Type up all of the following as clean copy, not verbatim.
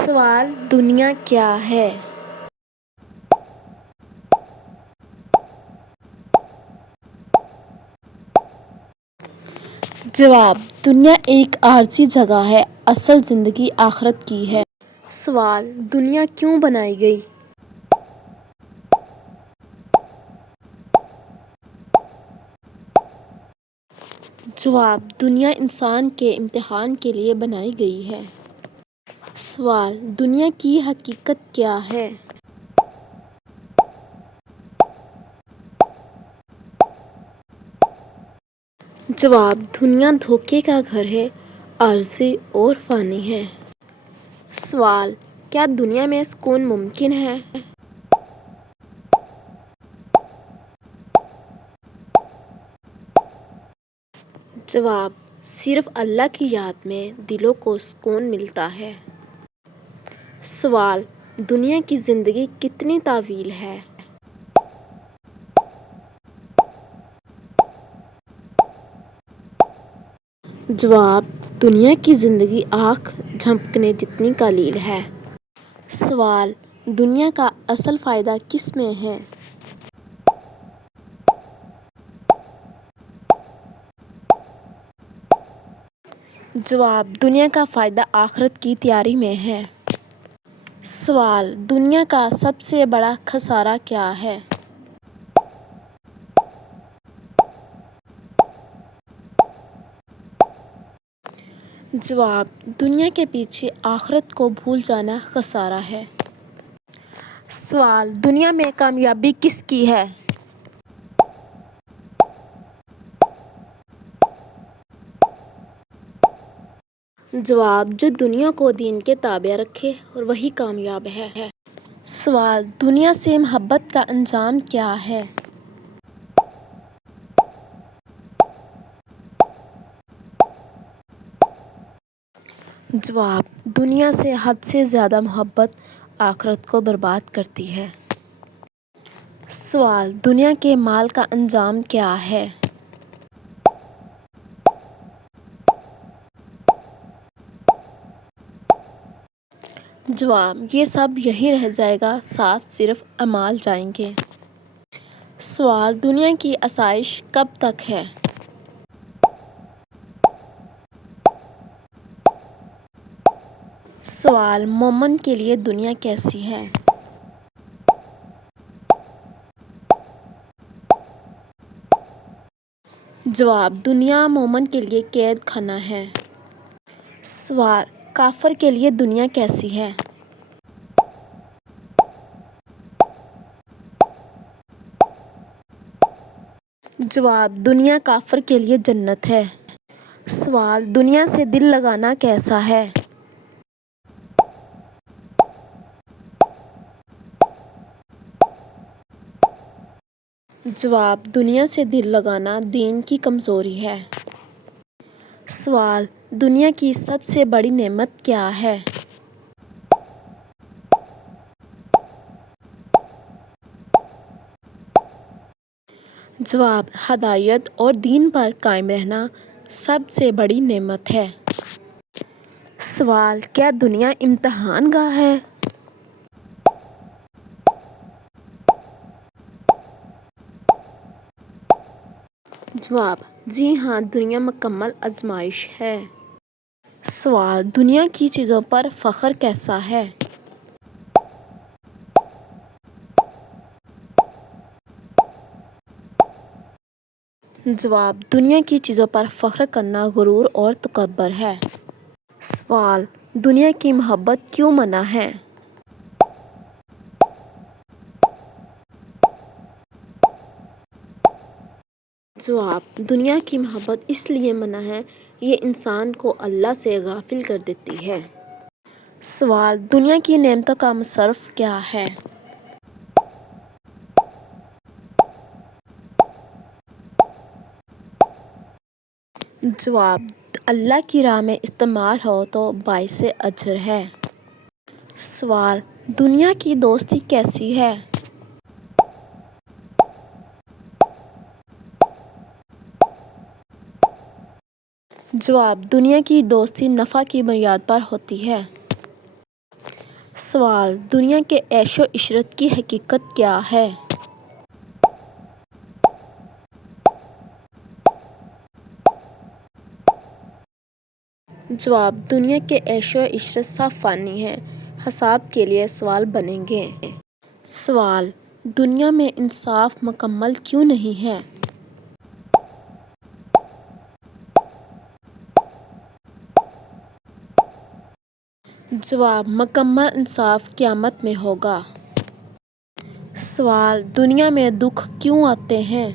سوال: دنیا کیا ہے؟ جواب: دنیا ایک عارضی جگہ ہے، اصل زندگی آخرت کی ہے۔ سوال: دنیا کیوں بنائی گئی؟ جواب: دنیا انسان کے امتحان کے لیے بنائی گئی ہے۔ سوال: دنیا کی حقیقت کیا ہے؟ جواب: دنیا دھوکے کا گھر ہے، عارضی اور فانی ہے۔ سوال: کیا دنیا میں سکون ممکن ہے؟ جواب: صرف اللہ کی یاد میں دلوں کو سکون ملتا ہے۔ سوال: دنیا کی زندگی کتنی طویل ہے؟ جواب: دنیا کی زندگی آنکھ جھپکنے جتنی قلیل ہے۔ سوال: دنیا کا اصل فائدہ کس میں ہے؟ جواب: دنیا کا فائدہ آخرت کی تیاری میں ہے۔ سوال: دنیا کا سب سے بڑا خسارہ کیا ہے؟ جواب: دنیا کے پیچھے آخرت کو بھول جانا خسارہ ہے۔ سوال: دنیا میں کامیابی کس کی ہے؟ جواب: جو دنیا کو دین کے تابع رکھے اور وہی کامیاب ہے۔ سوال: دنیا سے محبت کا انجام کیا ہے؟ جواب: دنیا سے حد سے زیادہ محبت آخرت کو برباد کرتی ہے۔ سوال: دنیا کے مال کا انجام کیا ہے؟ جواب: یہ سب یہیں رہ جائے گا، ساتھ صرف اعمال جائیں گے۔ سوال: دنیا کی آسائش کب تک ہے؟ سوال: مومن کے لیے دنیا کیسی ہے؟ جواب: دنیا مومن کے لیے قید خانہ ہے۔ سوال: کافر کے لیے دنیا کیسی ہے؟ جواب: دنیا کافر کے لیے جنت ہے۔ سوال: دنیا سے دل لگانا کیسا ہے؟ جواب: دنیا سے دل لگانا دین کی کمزوری ہے۔ سوال: دنیا کی سب سے بڑی نعمت کیا ہے؟ جواب: ہدایت اور دین پر قائم رہنا سب سے بڑی نعمت ہے۔ سوال: کیا دنیا امتحان گاہ ہے؟ جواب: جی ہاں، دنیا مکمل آزمائش ہے۔ سوال: دنیا کی چیزوں پر فخر کیسا ہے؟ جواب: دنیا کی چیزوں پر فخر کرنا غرور اور تکبر ہے۔ سوال: دنیا کی محبت کیوں منع ہے؟ جواب: دنیا کی محبت اس لیے منع ہے، یہ انسان کو اللہ سے غافل کر دیتی ہے۔ سوال: دنیا کی نعمتوں کا مصرف کیا ہے؟ جواب: اللہ کی راہ میں استعمال ہو تو باعث اجر ہے۔ سوال: دنیا کی دوستی کیسی ہے؟ جواب: دنیا کی دوستی نفع کی بنیاد پر ہوتی ہے۔ سوال: دنیا کے عیش و عشرت کی حقیقت کیا ہے؟ جواب: دنیا کے عیش و عشرت صرف فانی ہے، حساب کے لیے سوال بنیں گے۔ سوال: دنیا میں انصاف مکمل کیوں نہیں ہے؟ جواب: مکمل انصاف قیامت میں ہوگا۔ سوال: دنیا میں دکھ کیوں آتے ہیں؟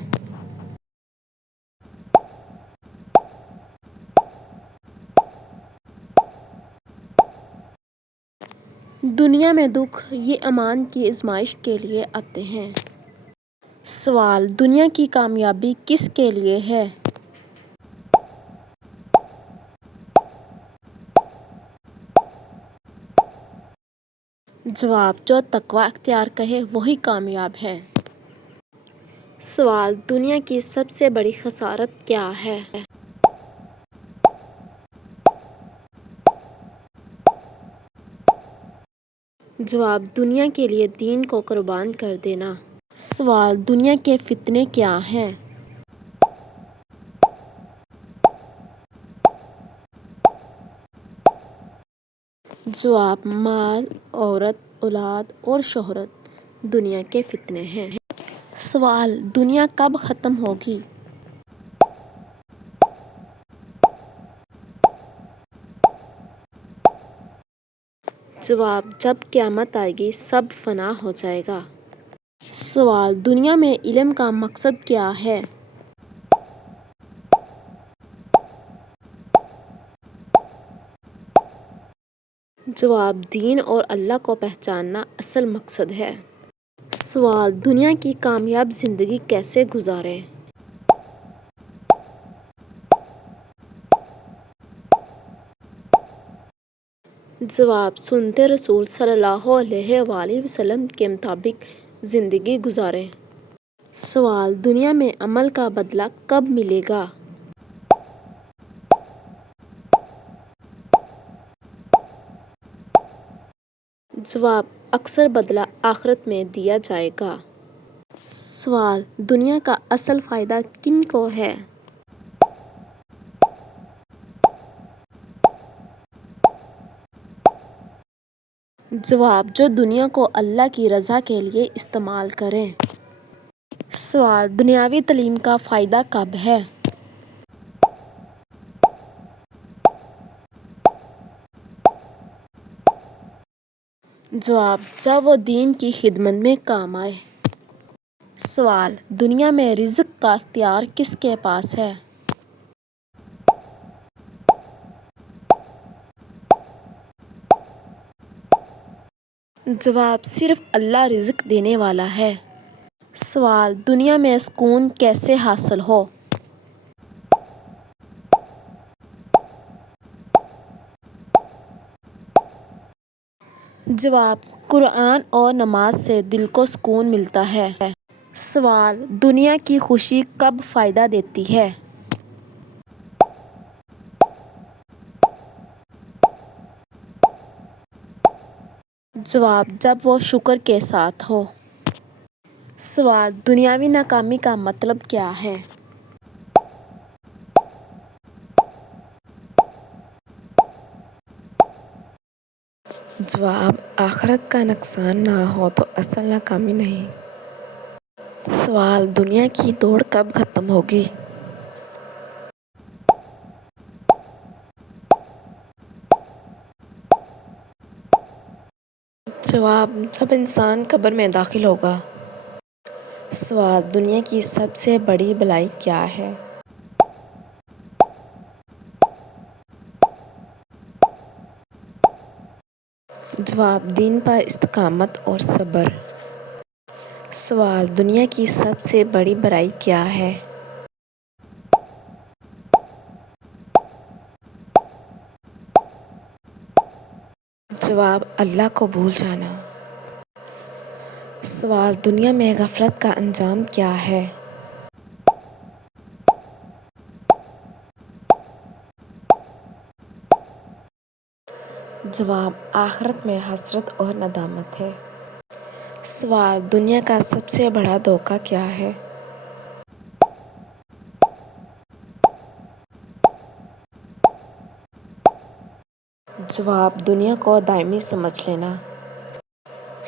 دنیا میں دکھ یہ ایمان کی آزمائش کے لیے آتے ہیں۔ سوال: دنیا کی کامیابی کس کے لیے ہے؟ جواب: جو تقوی اختیار کرے وہی کامیاب ہے۔ سوال: دنیا کی سب سے بڑی خسارت کیا ہے؟ جواب: دنیا کے لیے دین کو قربان کر دینا۔ سوال: دنیا کے فتنے کیا ہیں؟ جواب: مال، عورت، اولاد اور شہرت دنیا کے فتنے ہیں۔ سوال: دنیا کب ختم ہوگی؟ جواب: جب قیامت آئے گی سب فنا ہو جائے گا۔ سوال: دنیا میں علم کا مقصد کیا ہے؟ جواب: دین اور اللہ کو پہچاننا اصل مقصد ہے۔ سوال: دنیا کی کامیاب زندگی کیسے گزاریں؟ جواب: سنت رسول صلی اللہ علیہ وآلہ وسلم کے مطابق زندگی گزاریں۔ سوال: دنیا میں عمل کا بدلہ کب ملے گا؟ جواب: اکثر بدلہ آخرت میں دیا جائے گا۔ سوال: دنیا کا اصل فائدہ کن کو ہے؟ جواب: جو دنیا کو اللہ کی رضا کے لیے استعمال کریں۔ سوال: دنیاوی تعلیم کا فائدہ کب ہے؟ جواب: جب وہ دین کی خدمت میں کام آئے۔ سوال: دنیا میں رزق کا اختیار کس کے پاس ہے؟ جواب: صرف اللہ رزق دینے والا ہے۔ سوال: دنیا میں سکون کیسے حاصل ہو؟ جواب: قرآن اور نماز سے دل کو سکون ملتا ہے۔ سوال: دنیا کی خوشی کب فائدہ دیتی ہے؟ جواب: جب وہ شکر کے ساتھ ہو۔ سوال: دنیاوی ناکامی کا مطلب کیا ہے؟ جواب: آخرت کا نقصان نہ ہو تو اصل ناکامی نہیں۔ سوال: دنیا کی دوڑ کب ختم ہوگی؟ جواب: جب انسان قبر میں داخل ہوگا۔ سوال: دنیا کی سب سے بڑی بلائی کیا ہے؟ جواب: دین پر استقامت اور صبر۔ سوال: دنیا کی سب سے بڑی برائی کیا ہے؟ جواب: اللہ کو بھول جانا۔ سوال: دنیا میں غفلت کا انجام کیا ہے؟ جواب: آخرت میں حسرت اور ندامت ہے۔ سوال: دنیا کا سب سے بڑا دھوکہ کیا ہے؟ جواب: دنیا کو دائمی سمجھ لینا۔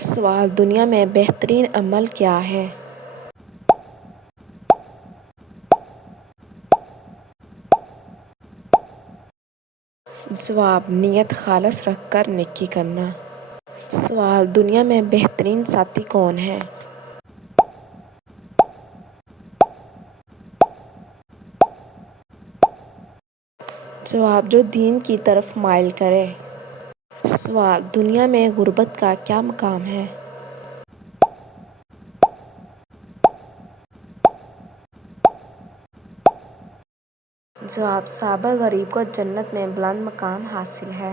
سوال: دنیا میں بہترین عمل کیا ہے؟ جواب: نیت خالص رکھ کر نیکی کرنا۔ سوال: دنیا میں بہترین ساتھی کون ہے؟ جواب: جو دین کی طرف مائل کرے۔ سوال: دنیا میں غربت کا کیا مقام ہے؟ جواب: صحابہ غریب کو جنت میں بلند مقام حاصل ہے۔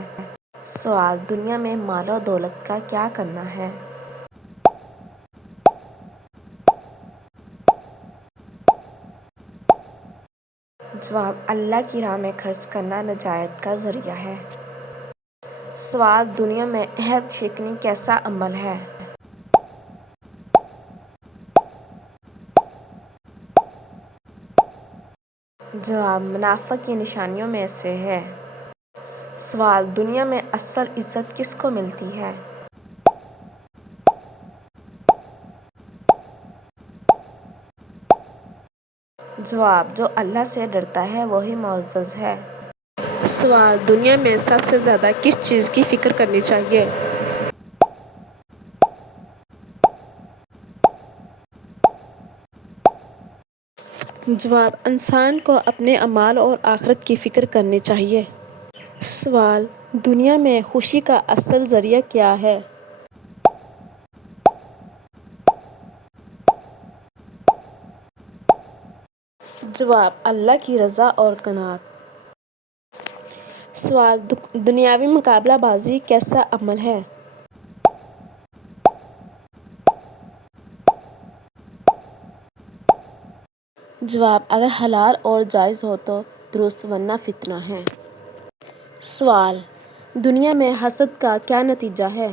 سوال: دنیا میں مال و دولت کا کیا کرنا ہے؟ جواب: اللہ کی راہ میں خرچ کرنا نجات کا ذریعہ ہے۔ سوال: دنیا میں عہد شکنی کیسا عمل ہے؟ جواب: منافق کی نشانیوں میں سے ہے۔ سوال: دنیا میں اصل عزت کس کو ملتی ہے؟ جواب: جو اللہ سے ڈرتا ہے وہی معزز ہے۔ سوال: دنیا میں سب سے زیادہ کس چیز کی فکر کرنی چاہیے؟ جواب: انسان کو اپنے اعمال اور آخرت کی فکر کرنی چاہیے۔ سوال: دنیا میں خوشی کا اصل ذریعہ کیا ہے؟ جواب: اللہ کی رضا اور قناعت۔ سوال: دنیاوی مقابلہ بازی کیسا عمل ہے؟ جواب: اگر حلال اور جائز ہو تو درست ورنہ فتنہ ہے۔ سوال: دنیا میں حسد کا کیا نتیجہ ہے؟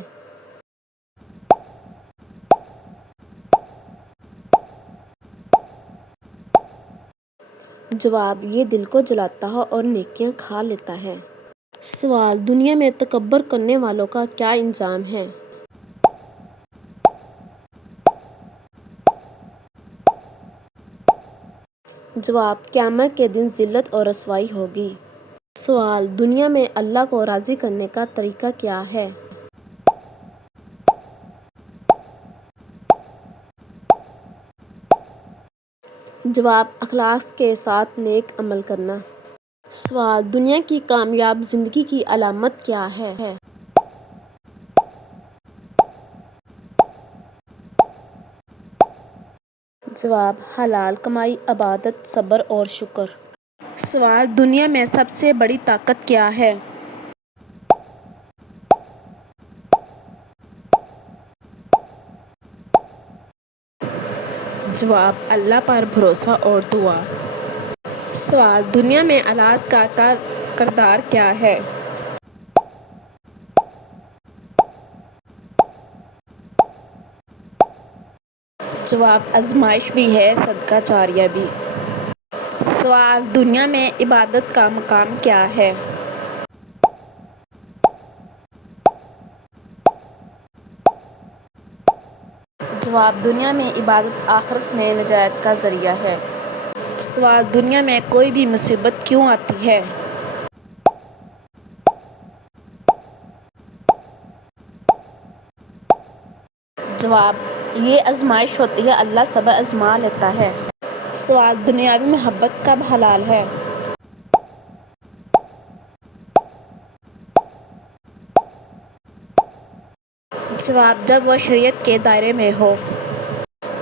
جواب: یہ دل کو جلاتا ہے اور نیکیاں کھا لیتا ہے۔ سوال: دنیا میں تکبر کرنے والوں کا کیا انجام ہے؟ جواب: قیامت کے دن ذلت اور رسوائی ہوگی۔ سوال: دنیا میں اللہ کو راضی کرنے کا طریقہ کیا ہے؟ جواب: اخلاص کے ساتھ نیک عمل کرنا۔ سوال: دنیا کی کامیاب زندگی کی علامت کیا ہے؟ جواب: حلال کمائی، عبادت، صبر اور شکر۔ سوال: دنیا میں سب سے بڑی طاقت کیا ہے؟ جواب: اللہ پر بھروسہ اور دعا۔ سوال: دنیا میں اولاد کا کردار کیا ہے؟ جواب: آزمائش بھی ہے، صدقہ جاریہ بھی۔ سوال: دنیا میں عبادت کا مقام کیا ہے؟ جواب: دنیا میں عبادت آخرت میں نجات کا ذریعہ ہے۔ سوال: دنیا میں کوئی بھی مصیبت کیوں آتی ہے؟ جواب: یہ آزمائش ہوتی ہے، اللہ صبر آزما لیتا ہے۔ سوال: دنیاوی محبت کب حلال ہے؟ جواب: جب وہ شریعت کے دائرے میں ہو۔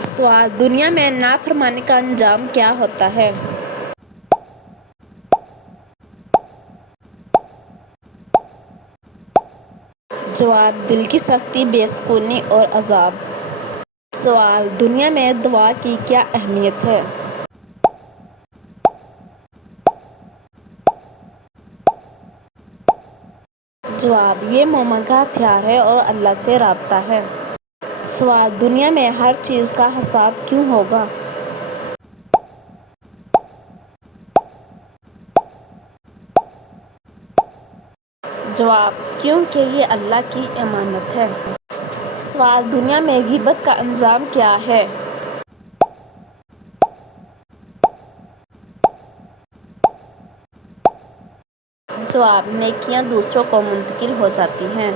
سوال: دنیا میں نافرمانی کا انجام کیا ہوتا ہے؟ جواب: دل کی سختی، بے سکونی اور عذاب۔ سوال: دنیا میں دعا کی کیا اہمیت ہے؟ جواب: یہ مومن کا ہتھیار ہے اور اللہ سے رابطہ ہے۔ سوال: دنیا میں ہر چیز کا حساب کیوں ہوگا؟ جواب: کیونکہ یہ اللہ کی امانت ہے۔ سوال: دنیا میں غیبت کا انجام کیا ہے؟ جواب: نیکیاں دوسروں کو منتقل ہو جاتی ہیں۔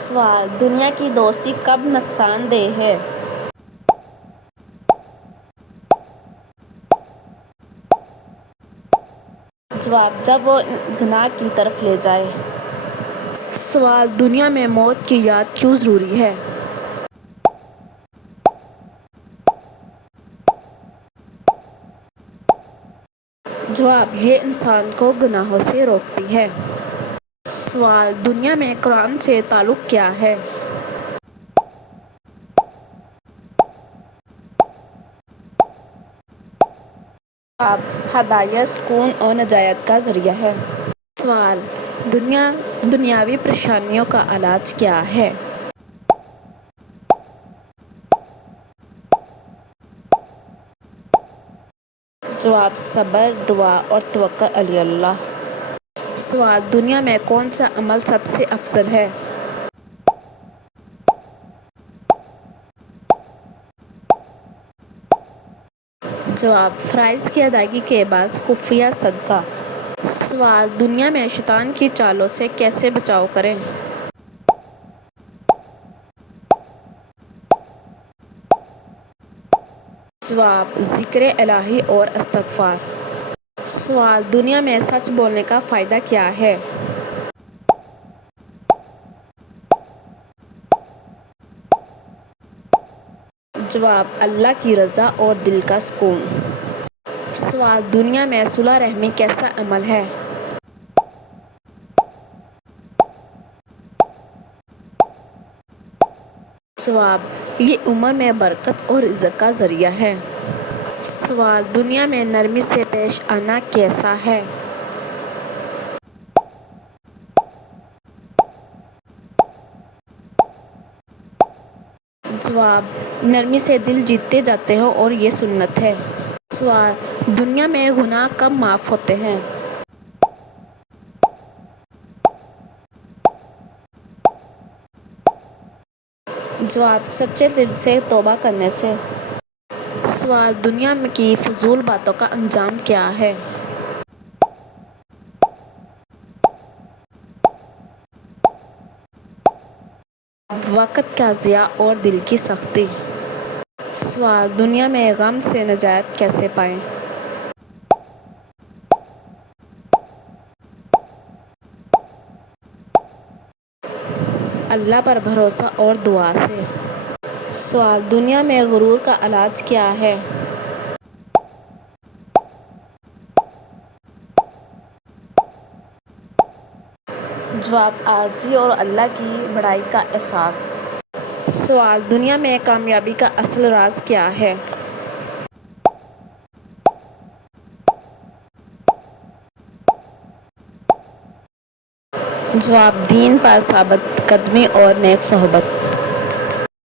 سوال: دنیا کی دوستی کب نقصان دہ ہے؟ جواب: جب وہ گناہ کی طرف لے جائے۔ سوال: دنیا میں موت کی یاد کیوں ضروری ہے؟ جواب: یہ انسان کو گناہوں سے روکتی ہے۔ سوال: دنیا میں قرآن سے تعلق کیا ہے؟ جواب: ہدایت، سکون اور نجات کا ذریعہ ہے۔ سوال: دنیاوی پریشانیوں کا علاج کیا ہے؟ جواب: صبر، دعا اور توکل علی اللہ۔ سوال: دنیا میں کون سا عمل سب سے افضل ہے؟ جواب: فرائض کی ادائیگی کے بعد خفیہ صدقہ۔ سوال: دنیا میں شیطان کی چالوں سے کیسے بچاؤ کریں؟ جواب: ذکر الہی اور استغفار۔ سوال: دنیا میں سچ بولنے کا فائدہ کیا ہے؟ جواب: اللہ کی رضا اور دل کا سکون۔ سوال: دنیا میں صلہ رحمی کیسا عمل ہے؟ جواب: یہ عمر میں برکت اور عزت کا ذریعہ ہے۔ سوال: دنیا میں نرمی سے پیش آنا کیسا ہے؟ جواب: نرمی سے دل جیتے جاتے ہیں اور یہ سنت ہے۔ سوال: دنیا میں گناہ کب معاف ہوتے ہیں؟ جواب: سچے دل سے توبہ کرنے سے۔ سوال: دنیا کی فضول باتوں کا انجام کیا ہے؟ وقت کا ضیاع اور دل کی سختی۔ سوال: دنیا میں غم سے نجات کیسے پائیں؟ اللہ پر بھروسہ اور دعا سے۔ سوال: دنیا میں غرور کا علاج کیا ہے؟ جواب: عاجزی اور اللہ کی بڑائی کا احساس۔ سوال: دنیا میں کامیابی کا اصل راز کیا ہے؟ جواب: دین پر ثابت قدمی اور نیک صحبت۔